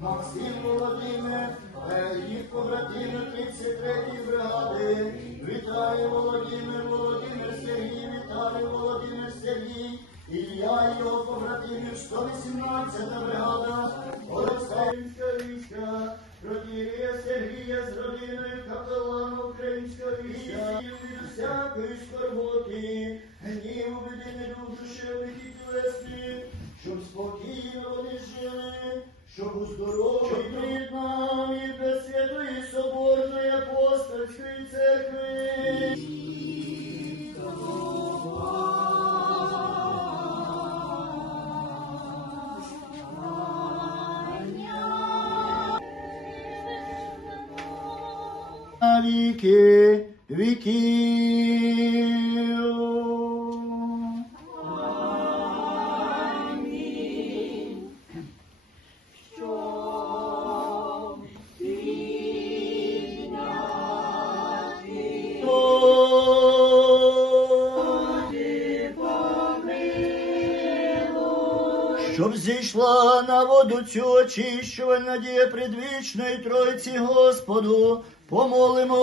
Максим Володимир, е, їх побратими 33-ї бригади. Вітаю Володимир, Володимир Сергій, вітаю Володимир Сергій. І його побратимів 118 бригада, Олександрівська Протірія Сергія з родиною капелан Українського війська, Vicky, Vicky. Щоб зійшла на воду цю очищувальна дія предвічної Тройці Господу, помолимо.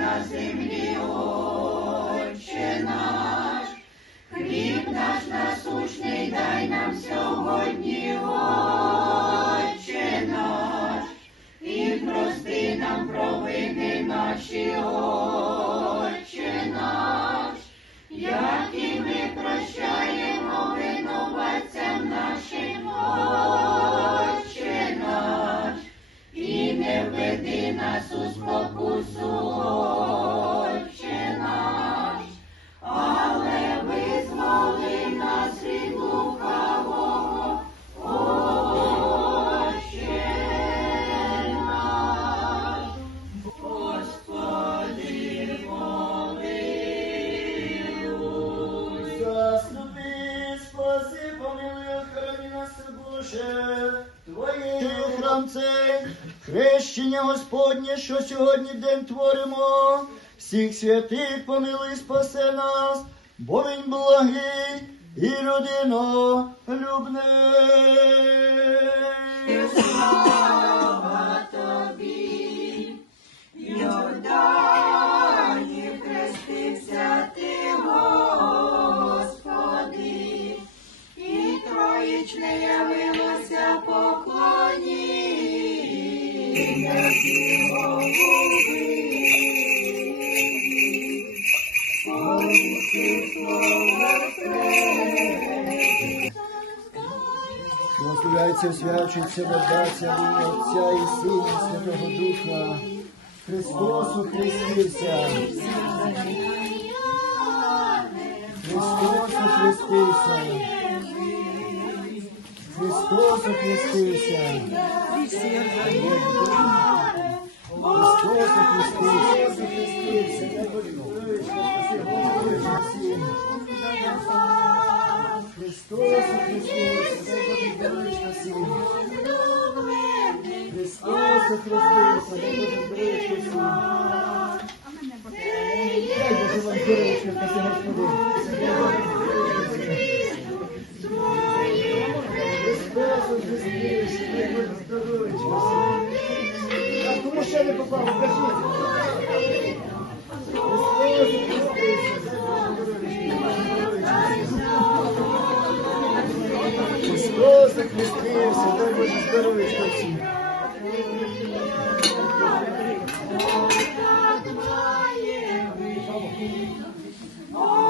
На землі, Отче наш. Хліб наш насущний дай нам сьогодні, Храм хрещення Господнє, що сьогодні день творимо, всіх святих помилуй, спасе нас, бо він благий і родино Благословляється, свячується, ведеться в Отця і Сина, Святого Духа. Христос ухрестився. Христос ухрестився. Ухрестився. Христос ухрестився. Христос всім. Христос ухрестився. Христос захрестився, дай Боже здоров'я всім. О,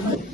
Amen.